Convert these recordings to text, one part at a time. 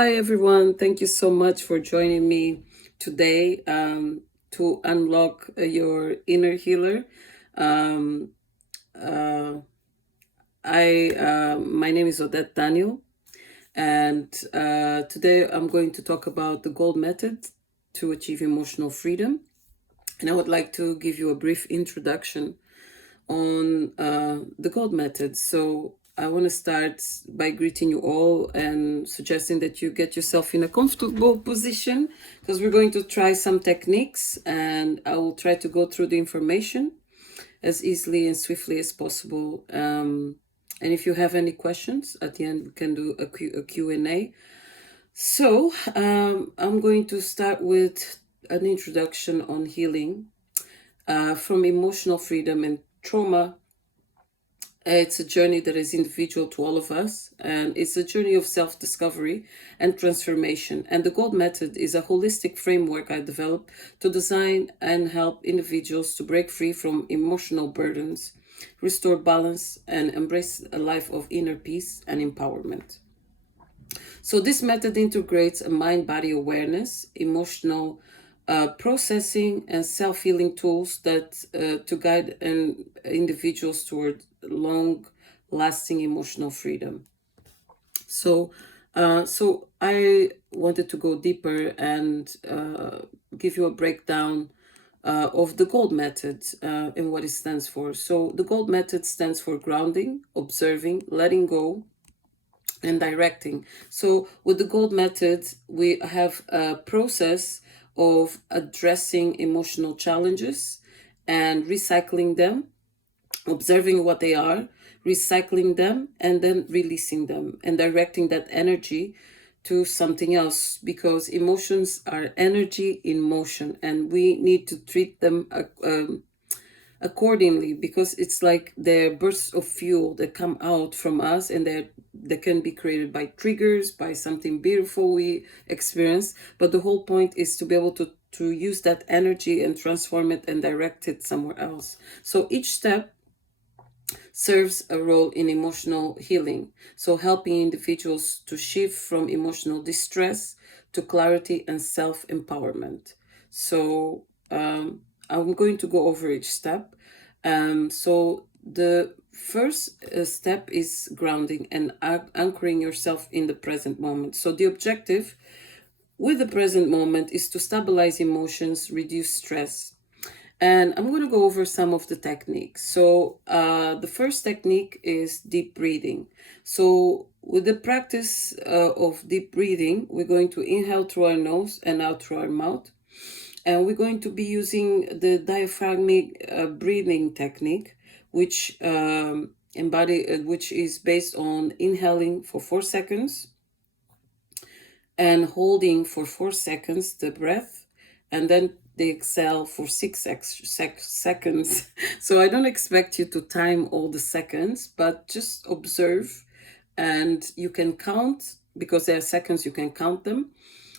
Hi, everyone. Thank you so much for joining me today to unlock your inner healer. Um, uh, my name is Odette Daniel, and today I'm going to talk about the gold method to achieve emotional freedom. And I would like to give you a brief introduction on the gold method. So I want to start by greeting you all and suggesting that you get yourself in a comfortable position because we're going to try some techniques, and I will try to go through the information as easily and swiftly as possible. And if you have any questions at the end, we can do a Q&A. So I'm going to start with an introduction on healing from emotional freedom and trauma. It's a journey that is individual to all of us, and it's a journey of self discovery and transformation. And the Gold Method is a holistic framework I developed to design and help individuals to break free from emotional burdens, restore balance, and embrace a life of inner peace and empowerment. So, this method integrates a mind body awareness, emotional processing, and self healing tools that to guide individuals toward long lasting emotional freedom. So, so I wanted to go deeper and give you a breakdown of the GOLD method and what it stands for. So, the GOLD method stands for grounding, observing, letting go, and directing. So with the gold method, we have a process of addressing emotional challenges and recycling them, observing what they are, recycling them, and then releasing them and directing that energy to something else, because emotions are energy in motion and we need to treat them accordingly, because it's like they're bursts of fuel that come out from us, and they can be created by triggers, by something beautiful we experience, but the whole point is to be able to use that energy and transform it and direct it somewhere else. So each step serves a role in emotional healing, so helping individuals to shift from emotional distress to clarity and self-empowerment. So I'm going to go over each step. So the first step is grounding and anchoring yourself in the present moment. So the objective with the present moment is to stabilize emotions, reduce stress, and I'm going to go over some of the techniques. So, the first technique is deep breathing. So, with the practice of deep breathing, we're going to inhale through our nose and out through our mouth. And we're going to be using the diaphragmatic breathing technique, which is based on inhaling for 4 seconds and holding for 4 seconds the breath, and then they exhale for seconds. So I don't expect you to time all the seconds, but just observe, and you can count because there are seconds, you can count them.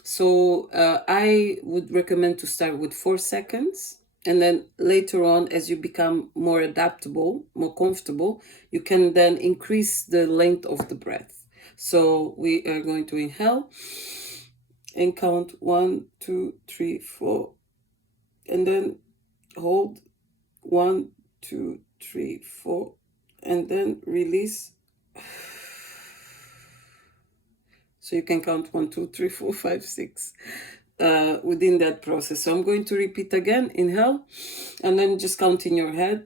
So I would recommend to start with 4 seconds. And then later on, as you become more adaptable, more comfortable, you can then increase the length of the breath. So we are going to inhale and count 1, 2, 3, 4, and then hold 1, 2, 3, 4, and then release. So you can count 1, 2, 3, 4, 5, 6 within that process. So I'm going to repeat again. Inhale, and then just count in your head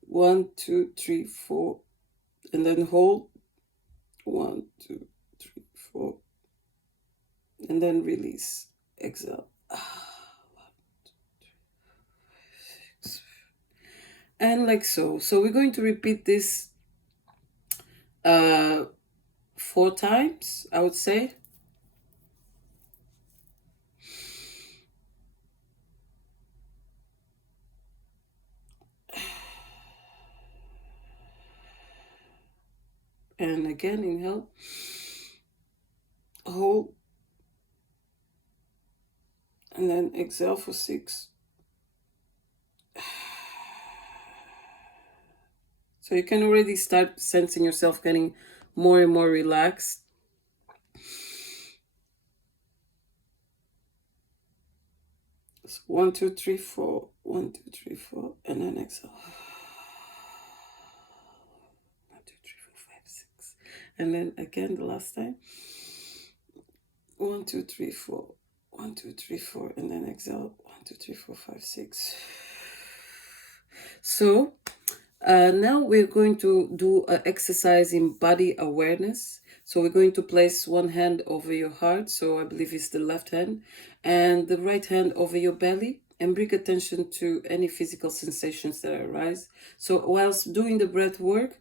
1, 2, 3, 4, and then hold 1, 2, 3, 4, and then release. Exhale. And like so. So we're going to repeat this 4 times, I would say. And again, inhale, hold, and then exhale for 6. So you can already start sensing yourself getting more and more relaxed. So 1, 2, 3, 4. 1, 2, 3, 4. And then exhale. 1, 2, 3, 4, 5, 6. And then again the last time. 1, 2, 3, 4. 1, 2, 3, 4. And then exhale. 1, 2, 3, 4, 5, 6. So now we're going to do an exercise in body awareness. So we're going to place one hand over your heart, so I believe it's the left hand, and the right hand over your belly, and bring attention to any physical sensations that arise. So whilst doing the breath work,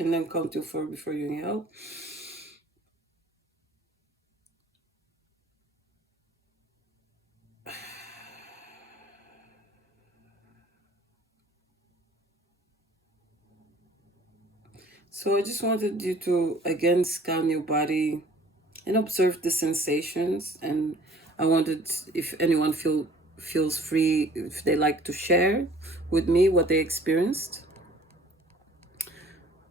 and then count to 4 before you inhale. So I just wanted you to again scan your body and observe the sensations. And I wanted, if anyone feels free, if they like to share with me what they experienced.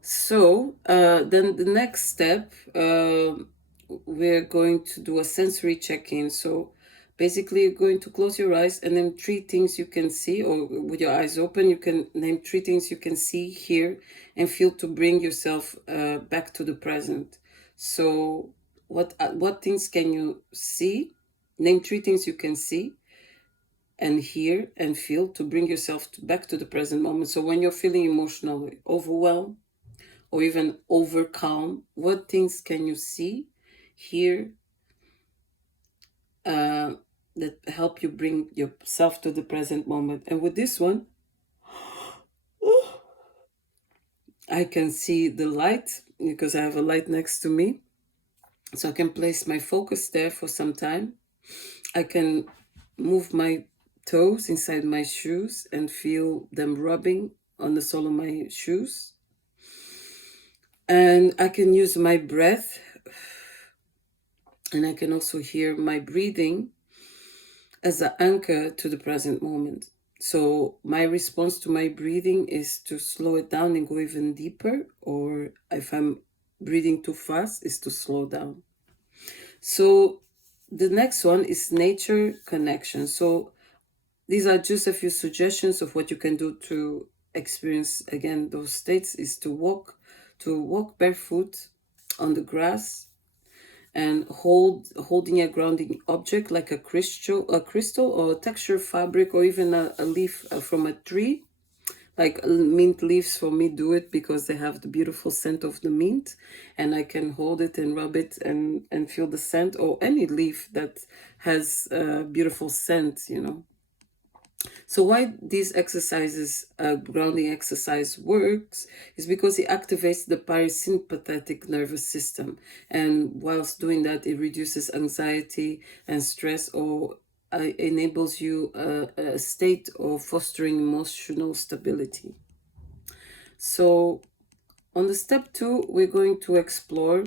So then the next step, we're going to do a sensory check-in. So basically you're going to close your eyes and name 3 things you can see, or with your eyes open, you can name 3 things you can see, hear, and feel to bring yourself back to the present. So what things can you see? Name 3 things you can see and hear and feel to bring yourself back to the present moment. So when you're feeling emotionally overwhelmed or even overcome, what things can you see, hear, that help you bring yourself to the present moment? And with this one, I can see the light because I have a light next to me. So I can place my focus there for some time. I can move my toes inside my shoes and feel them rubbing on the sole of my shoes. And I can use my breath, and I can also hear my breathing as an anchor to the present moment. So my response to my breathing is to slow it down and go even deeper, or if I'm breathing too fast, is to slow down. So the next one is nature connection. So these are just a few suggestions of what you can do to experience again those states. Is to walk barefoot on the grass and holding a grounding object like a crystal or a texture fabric, or even a leaf from a tree, like mint leaves. For me, do it because they have the beautiful scent of the mint, and I can hold it and rub it and feel the scent, or any leaf that has a beautiful scent. So why these exercises, grounding exercise works, is because it activates the parasympathetic nervous system. And whilst doing that, it reduces anxiety and stress, or enables you a state of fostering emotional stability. So on the step 2, we're going to explore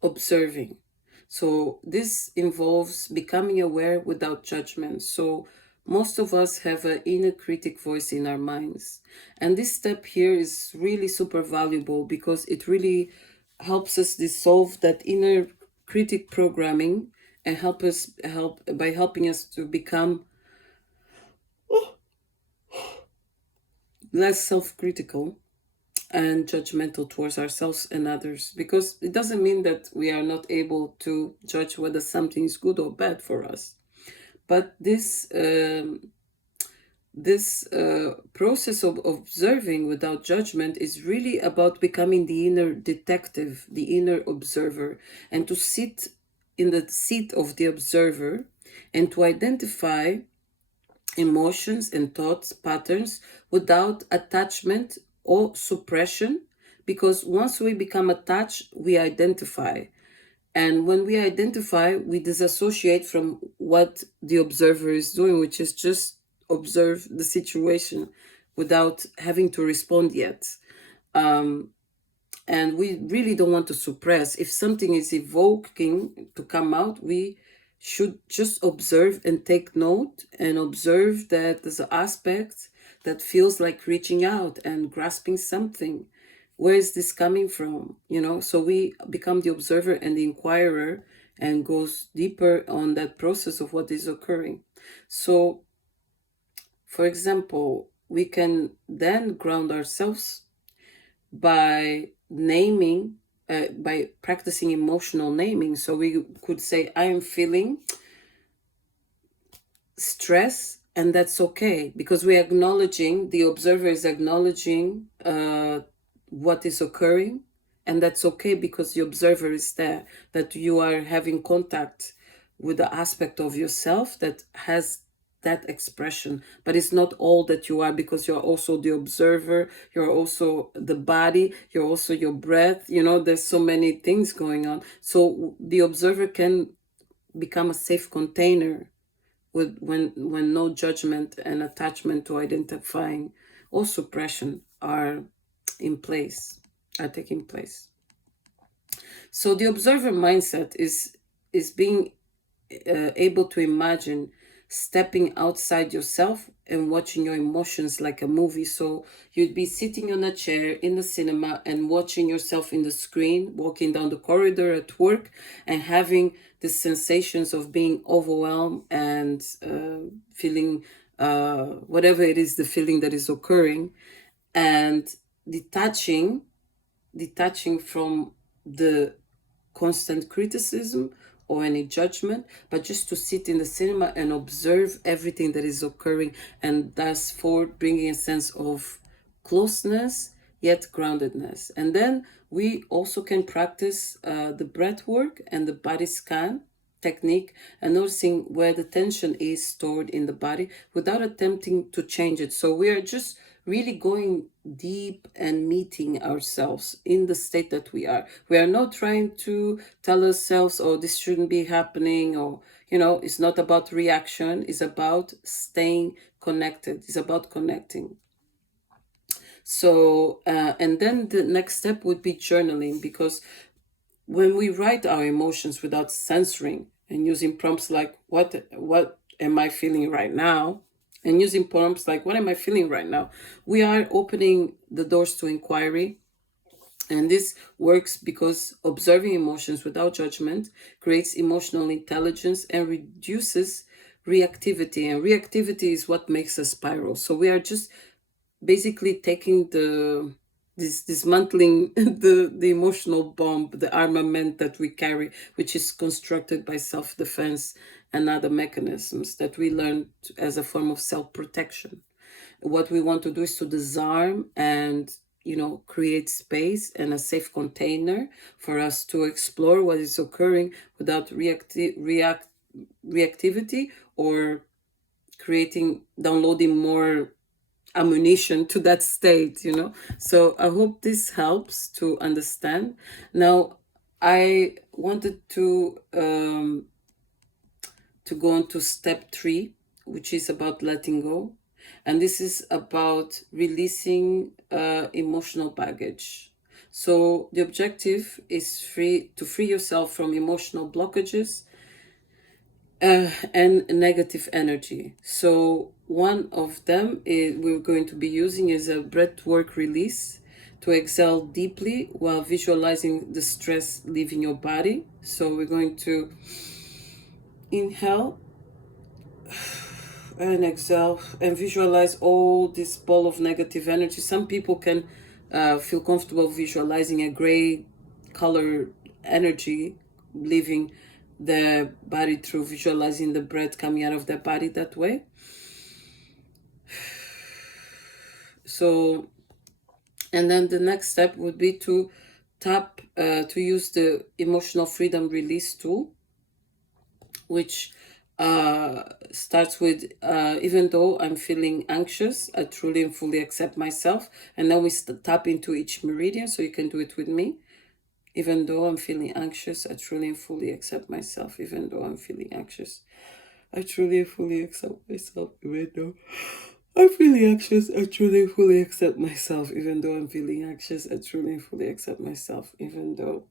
observing. So this involves becoming aware without judgment. So most of us have an inner critic voice in our minds. And this step here is really super valuable because it really helps us dissolve that inner critic programming and help by helping us to become less self-critical and judgmental towards ourselves and others, because it doesn't mean that we are not able to judge whether something is good or bad for us. But this process of observing without judgment is really about becoming the inner detective, the inner observer, and to sit in the seat of the observer and to identify emotions and thoughts patterns without attachment or suppression, because once we become attached, we identify, and when we identify, we disassociate from what the observer is doing, which is just observe the situation without having to respond yet. And we really don't want to suppress. If something is evoking to come out, we should just observe and take note and observe that there's aspects that feels like reaching out and grasping something. Where is this coming from? So we become the observer and the inquirer and goes deeper on that process of what is occurring. So, for example, we can then ground ourselves by naming, by practicing emotional naming. So we could say, I am feeling stress, and that's okay, because we're acknowledging, the observer is acknowledging what is occurring, and that's okay because the observer is there, that you are having contact with the aspect of yourself that has that expression. But it's not all that you are, because you're also the observer, you're also the body, you're also your breath. There's so many things going on. So the observer can become a safe container with when no judgment and attachment to identifying or suppression are in place, are taking place. So the observer mindset is being able to imagine stepping outside yourself and watching your emotions like a movie. So you'd be sitting on a chair in the cinema and watching yourself in the screen, walking down the corridor at work, and having the sensations of being overwhelmed and feeling whatever it is, the feeling that is occurring, and detaching from the constant criticism or any judgment, but just to sit in the cinema and observe everything that is occurring, and thus for bringing a sense of closeness yet groundedness. And then we also can practice the breath work and the body scan technique, and noticing where the tension is stored in the body without attempting to change it. So we are just really going deep and meeting ourselves in the state that we are. We are not trying to tell ourselves, oh, this shouldn't be happening, or, it's not about reaction, it's about staying connected, it's about connecting. So, and then the next step would be journaling, because when we write our emotions without censoring and using prompts like what am I feeling right now, and using prompts like what am I feeling right now, we are opening the doors to inquiry. And this works because observing emotions without judgment creates emotional intelligence and reduces reactivity, and reactivity is what makes us spiral. So we are just basically taking dismantling the emotional bomb, the armament that we carry, which is constructed by self-defense and other mechanisms that we learned as a form of self-protection. What we want to do is to disarm and create space and a safe container for us to explore what is occurring without reactivity, or downloading more ammunition to that state. So I hope this helps to understand. Now, I wanted to go on to step 3, which is about letting go, and this is about releasing emotional baggage. So the objective is to free yourself from emotional blockages and negative energy. So one of them we're going to be using is a breathwork release, to exhale deeply while visualizing the stress leaving your body. So we're going to inhale and exhale and visualize all this ball of negative energy. Some people can feel comfortable visualizing a gray color energy leaving the body through visualizing the breath coming out of their body that way. So, and then the next step would be to to use the emotional freedom release tool, which starts with even though I'm feeling anxious, I truly and fully accept myself. And then we tap into each meridian, so you can do it with me. Even though I'm feeling anxious, I truly and fully accept myself. Even though I'm feeling anxious, I truly and fully accept myself. Even though I'm feeling anxious, I truly and fully accept myself. Even though I'm feeling anxious, I truly and fully accept myself. Even though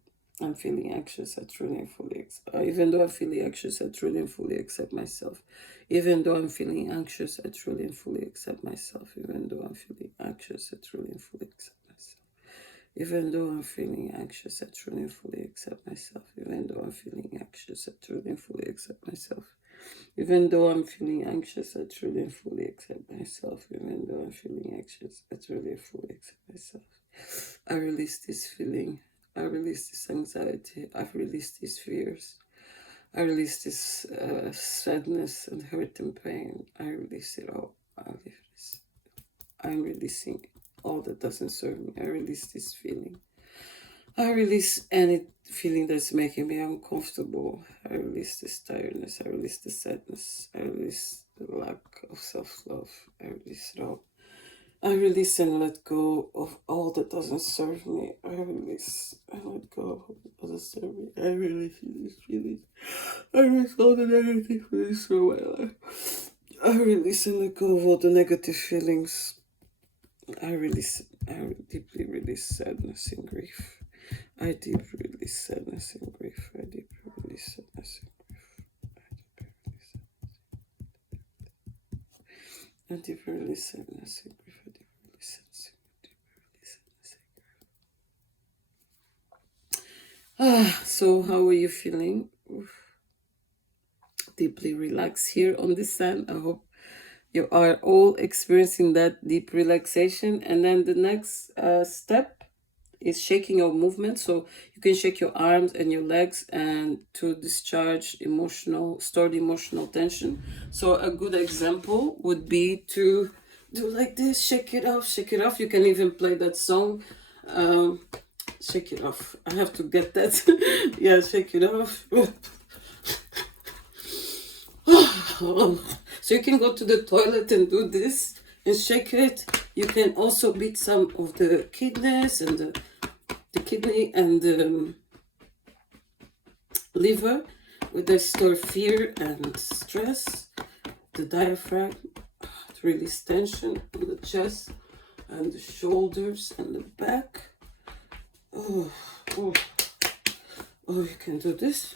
I'm feeling anxious, I truly and fully even though I'm feeling anxious, I truly and fully accept myself. Even though I'm feeling anxious, I truly and fully accept myself. Even though I'm feeling anxious, I truly and fully accept myself. Even though I'm feeling anxious, I truly and fully accept myself. Even though I'm feeling anxious, I truly and fully accept myself. Even though I'm feeling anxious, I truly and fully accept myself. Even though I'm feeling anxious, I truly and fully accept myself. I release this feeling. I release this anxiety. I've released these fears. I release this sadness and hurt and pain. I release it all. I release. I'm releasing all that doesn't serve me. I release this feeling. I release any feeling that's making me uncomfortable. I release this tiredness. I release the sadness. I release the lack of self-love. I release it all. I release and let go of all that doesn't serve me. I release and let go of all that doesn't serve me. I release these feelings. I release all the negative feelings from my life. I release and let go of all the negative feelings. I deeply release sadness and grief. I deeply release sadness and grief. I deeply release sadness and grief. I deeply release sadness and grief. I deeply release sadness and grief. So how are you feeling? Deeply relaxed here on this sand. I hope you are all experiencing that deep relaxation. And then the next step is shaking your movement. So you can shake your arms and your legs and to discharge stored emotional tension. So a good example would be to do like this, shake it off, shake it off. You can even play that song. Shake it off. I have to get that. Yeah, shake it off. So you can go to the toilet and do this and shake it. You can also beat some of the kidneys and the kidney and the liver with the store fear and stress. The diaphragm to release tension on the chest and the shoulders and the back. Oh, you can do this.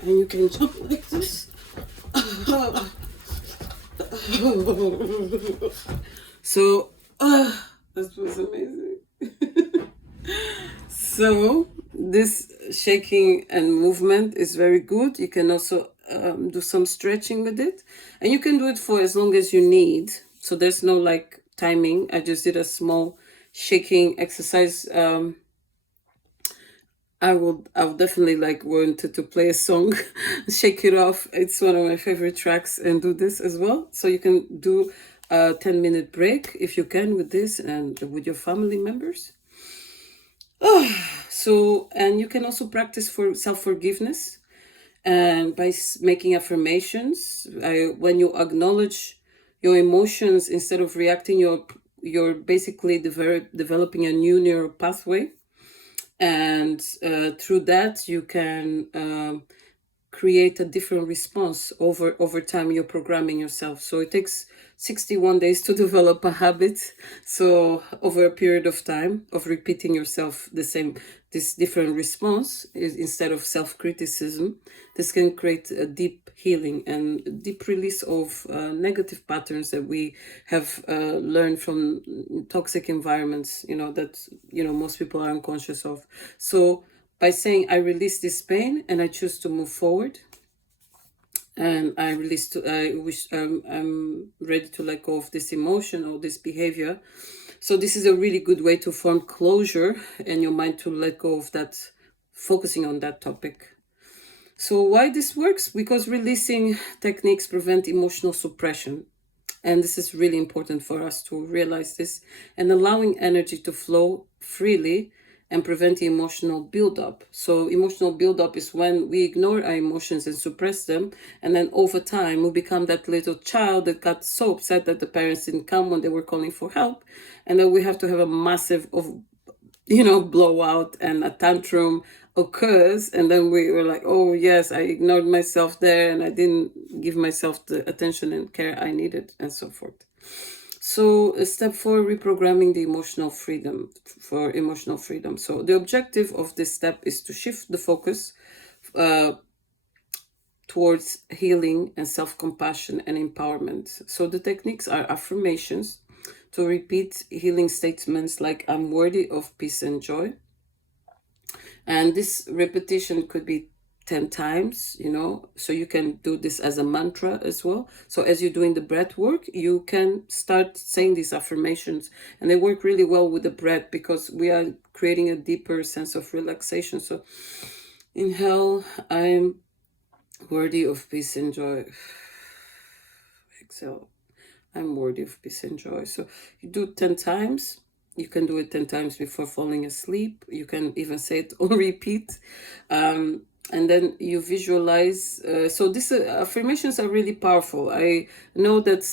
And you can jump like this. So, that was amazing. So, this shaking and movement is very good. You can also do some stretching with it, and you can do it for as long as you need. So, there's no like timing. I just did a small shaking exercise. I'll definitely like wanted to play a song, Shake It Off. It's one of my favorite tracks, and do this as well. So you can do a 10-minute break if you can with this and with your family members. So, and you can also practice for self-forgiveness and by making affirmations. When you acknowledge your emotions instead of reacting, you're basically developing a new neural pathway, and through that you can create a different response over time. You're programming yourself, so it takes 61 days to develop a habit. So over a period of time of repeating yourself this different response instead of self-criticism, this can create a deep healing and deep release of negative patterns that we have learned from toxic environments, that most people are unconscious of. So by saying I release this pain and I choose to move forward, and I'm ready to let go of this emotion or this behavior. So this is a really good way to form closure in your mind to let go of that, focusing on that topic. So why this works? Because releasing techniques prevent emotional suppression. And this is really important for us to realize this, and allowing energy to flow freely and prevent the emotional buildup. So emotional buildup is when we ignore our emotions and suppress them, and then over time we become that little child that got so upset that the parents didn't come when they were calling for help, and then we have to have a massive blowout, and a tantrum occurs, and then we were like, oh yes, I ignored myself there and I didn't give myself the attention and care I needed, and so forth. So step 4, reprogramming the emotional freedom for emotional freedom. So the objective of this step is to shift the focus uh, towards healing and self-compassion and empowerment. So the techniques are affirmations, to repeat healing statements like I'm worthy of peace and joy. And this repetition could be 10 times, so you can do this as a mantra as well. So as you're doing the breath work, you can start saying these affirmations, and they work really well with the breath because we are creating a deeper sense of relaxation. So inhale, I'm worthy of peace and joy. Exhale, I'm worthy of peace and joy. So you do 10 times. You can do it 10 times before falling asleep. You can even say it on repeat. And then you visualize. So these affirmations are really powerful. I know that,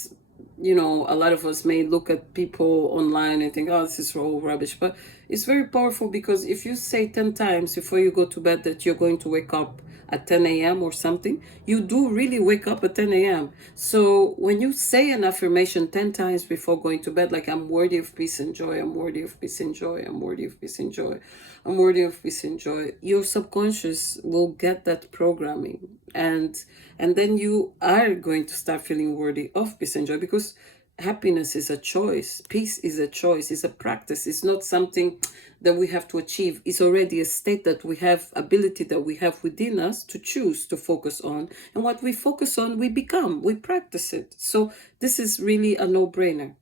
a lot of us may look at people online and think, oh, this is all rubbish. But it's very powerful because if you say 10 times before you go to bed that you're going to wake up at 10 a.m. or something, you do really wake up at 10 a.m. So when you say an affirmation 10 times before going to bed, like I'm worthy of peace and joy, I'm worthy of peace and joy, I'm worthy of peace and joy, I'm worthy of peace and joy, your subconscious will get that programming. And then you are going to start feeling worthy of peace and joy, because happiness is a choice, peace is a choice, it's a practice, it's not something that we have to achieve. It's already a state that we have, ability that we have within us to choose to focus on, and what we focus on we become, we practice it. So this is really a no-brainer.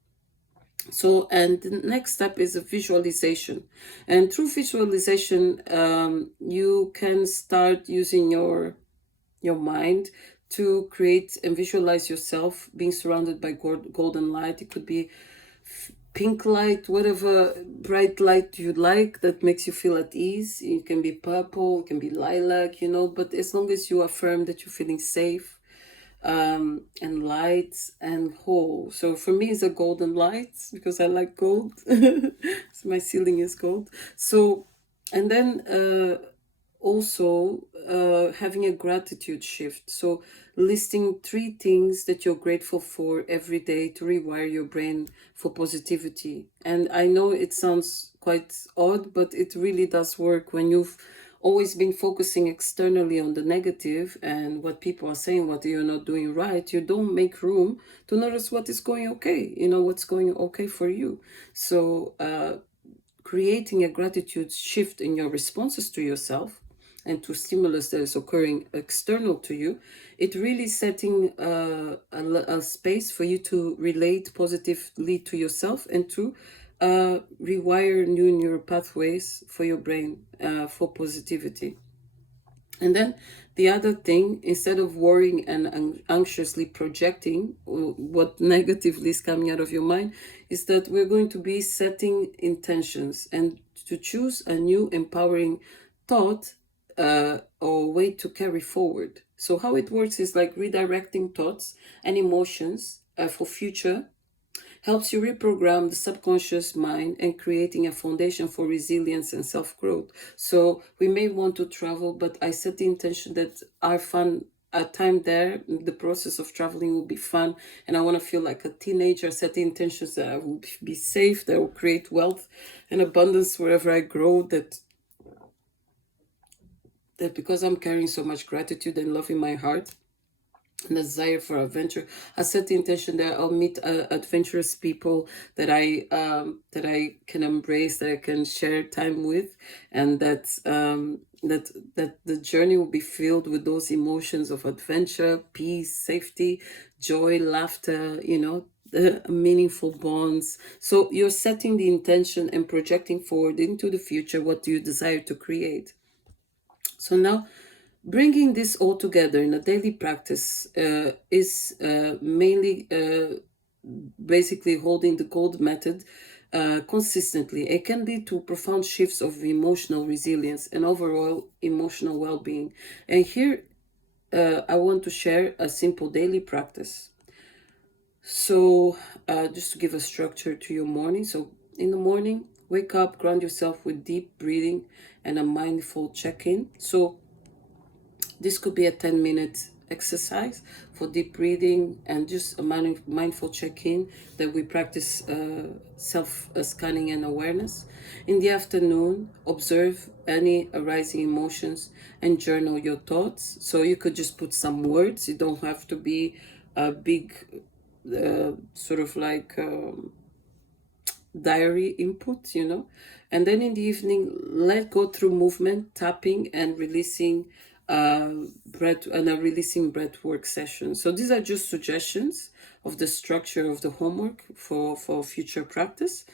So, and the next step is a visualization, and through visualization you can start using your mind to create and visualize yourself being surrounded by golden light. It could be pink light, whatever bright light you like that makes you feel at ease. It can be purple, it can be lilac, but as long as you affirm that you're feeling safe, and light and whole. So for me, it's a golden light because I like gold. So my ceiling is gold. So, and then also having a gratitude shift. So listing 3 things that you're grateful for every day to rewire your brain for positivity. And I know it sounds quite odd, but it really does work. When you've always been focusing externally on the negative and what people are saying, what you're not doing right, you don't make room to notice what is going okay, what's going okay for you. So creating a gratitude shift in your responses to yourself and to stimulus that is occurring external to you, it really setting a space for you to relate positively to yourself and to rewire new neural pathways for your brain for positivity. And then the other thing, instead of worrying and anxiously projecting what negatively is coming out of your mind, is that we're going to be setting intentions and to choose a new empowering thought or way to carry forward. So how it works is like redirecting thoughts and emotions for future, helps you reprogram the subconscious mind and creating a foundation for resilience and self-growth. So we may want to travel, but I set the intention that our time there, the process of traveling will be fun, and I want to feel like a teenager. Set the intentions that I will be safe, that I will create wealth and abundance wherever I grow, that because I'm carrying so much gratitude and love in my heart and desire for adventure, I set the intention that I'll meet adventurous people that I can embrace, that I can share time with, and that the journey will be filled with those emotions of adventure, peace, safety, joy, laughter. The meaningful bonds. So you're setting the intention and projecting forward into the future what do you desire to create. So now, bringing this all together in a daily practice is mainly basically holding the gold method consistently. It can lead to profound shifts of emotional resilience and overall emotional well-being. And here I want to share a simple daily practice. So just to give a structure to your morning. So in the morning, wake up, ground yourself with deep breathing and a mindful check-in. So this could be a 10-minute exercise for deep breathing and just a mindful check-in that we practice self-scanning and awareness. In the afternoon, observe any arising emotions and journal your thoughts. So you could just put some words. You don't have to be a big sort of like diary input, and then in the evening let go through movement, tapping and releasing breath, and a releasing breath work session. So these are just suggestions of the structure of the homework for future practice.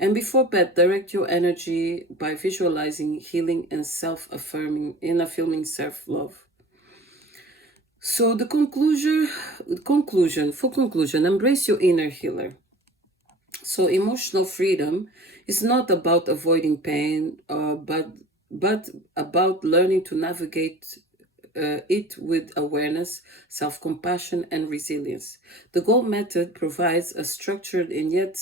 And before bed, direct your energy by visualizing healing and self-affirming in affirming self-love. So the conclusion, embrace your inner healer. So emotional freedom is not about avoiding pain, but about learning to navigate it with awareness, self-compassion, and resilience. The GOLD method provides a structured and yet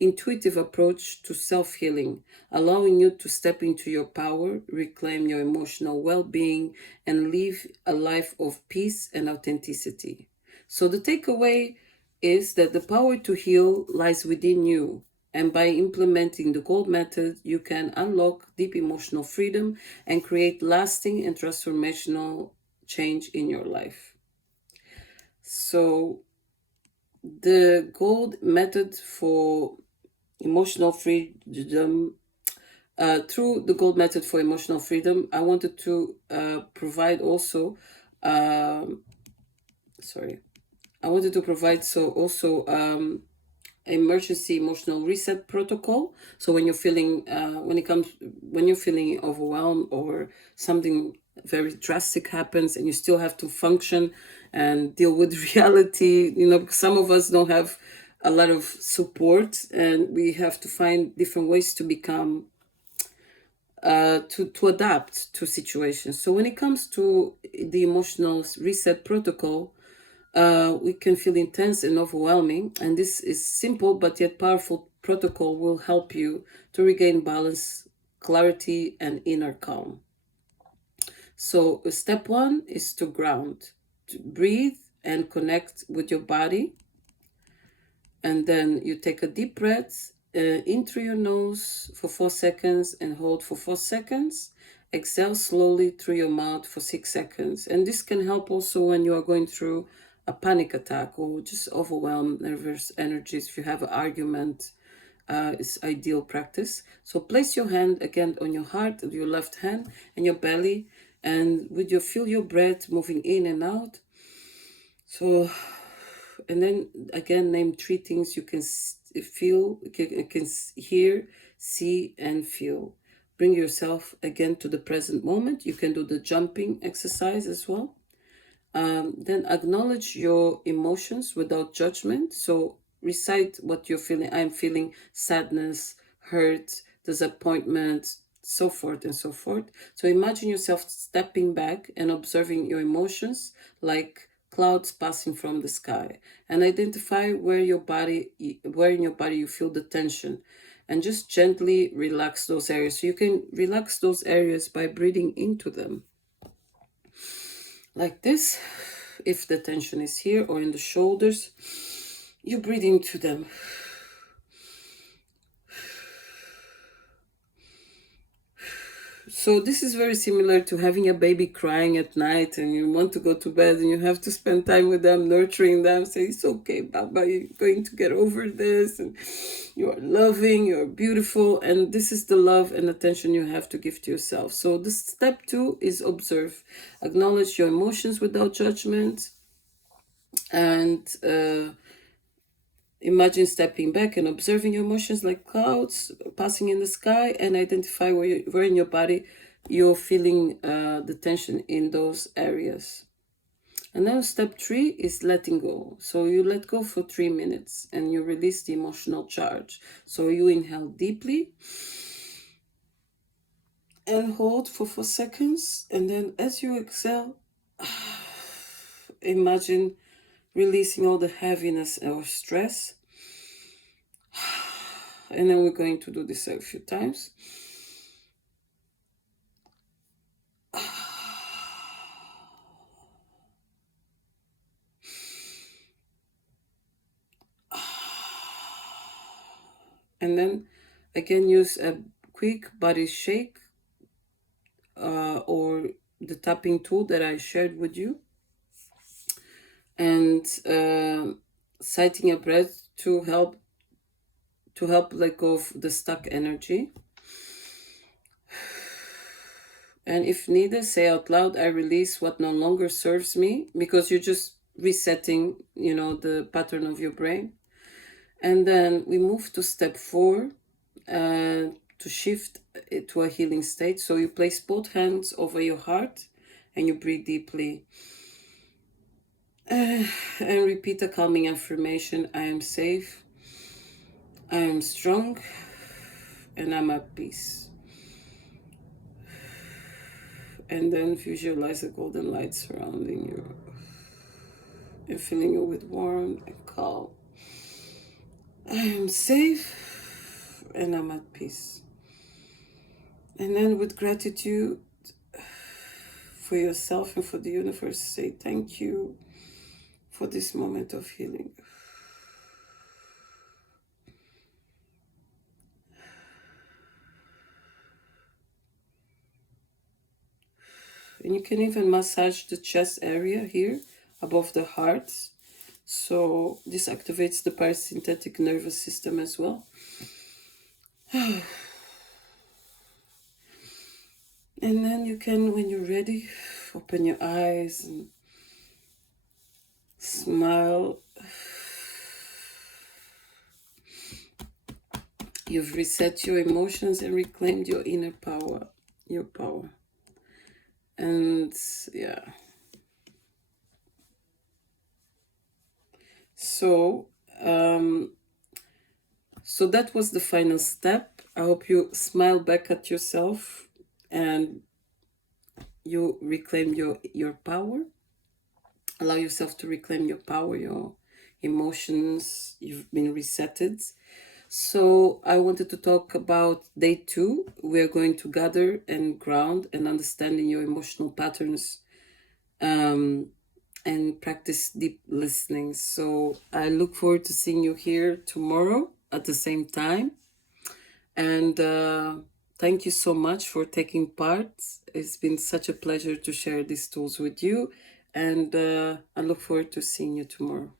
intuitive approach to self-healing, allowing you to step into your power, reclaim your emotional well-being, and live a life of peace and authenticity. So the takeaway is that the power to heal lies within you. And by implementing the GOLD method, you can unlock deep emotional freedom and create lasting and transformational change in your life. So, the GOLD method for emotional freedom, through the GOLD method for emotional freedom, I wanted to provide also, um, sorry, I wanted to provide emergency emotional reset protocol. So when you're feeling when you're feeling overwhelmed or something very drastic happens and you still have to function and deal with reality, because some of us don't have a lot of support and we have to find different ways to become to adapt to situations. So when it comes to the emotional reset protocol, we can feel intense and overwhelming, and this is simple but yet powerful protocol will help you to regain balance, clarity, and inner calm. So, step one is to ground, to breathe and connect with your body, and then you take a deep breath in through your nose for 4 seconds and hold for 4 seconds. Exhale slowly through your mouth for 6 seconds. And this can help also when you are going through a panic attack or just overwhelmed nervous energies. If you have an argument, it's ideal practice. So place your hand again on your heart, your left hand, and your belly, and with your feel your breath moving in and out. So, and then again, name three things you can feel, can hear, see, and feel. Bring yourself again to the present moment. You can do the jumping exercise as well. Then acknowledge your emotions without judgment. So recite what you're feeling. I'm feeling sadness, hurt, disappointment, so forth and so forth. So imagine yourself stepping back and observing your emotions like clouds passing from the sky, and identify where in your body you feel the tension, and just gently relax those areas. So you can relax those areas by breathing into them like this. If the tension is here or in the shoulders, you breathe into them. So this is very similar to having a baby crying at night and you want to go to bed and you have to spend time with them, nurturing them, say, it's okay, Baba, you're going to get over this, and you are loving, you're beautiful, and this is the love and attention you have to give to yourself. So the step 2 is observe. Acknowledge your emotions without judgment, and imagine stepping back and observing your emotions like clouds passing in the sky, and identify where in your body you're feeling the tension in those areas. And then step 3 is letting go. So you let go for 3 minutes and you release the emotional charge. So you inhale deeply and hold for 4 seconds. And then as you exhale, imagine releasing all the heaviness or stress. And then we're going to do this a few times. And then again, use a quick body shake or the tapping tool that I shared with you, and sighting a breath to help let go of the stuck energy. And if needed, say out loud, I release what no longer serves me, because you're just resetting, the pattern of your brain. And then we move to step 4, to shift it to a healing state. So you place both hands over your heart and you breathe deeply. And repeat a calming affirmation. I am safe, I am strong, and I'm at peace. And then visualize the golden light surrounding you and filling you with warmth and calm. I am safe and I'm at peace. And then with gratitude for yourself and for the universe, say thank you for this moment of healing. And you can even massage the chest area here above the heart. So this activates the parasympathetic nervous system as well. And then you can, when you're ready, open your eyes and smile. You've reset your emotions and reclaimed your inner power, your power. And yeah. So that was the final step. I hope you smile back at yourself and you reclaim your power. Allow yourself to reclaim your power, your emotions. You've been resetted. So I wanted to talk about day 2. We're going to gather and ground and understanding your emotional patterns, and practice deep listening. So I look forward to seeing you here tomorrow at the same time. And thank you so much for taking part. It's been such a pleasure to share these tools with you. And I look forward to seeing you tomorrow.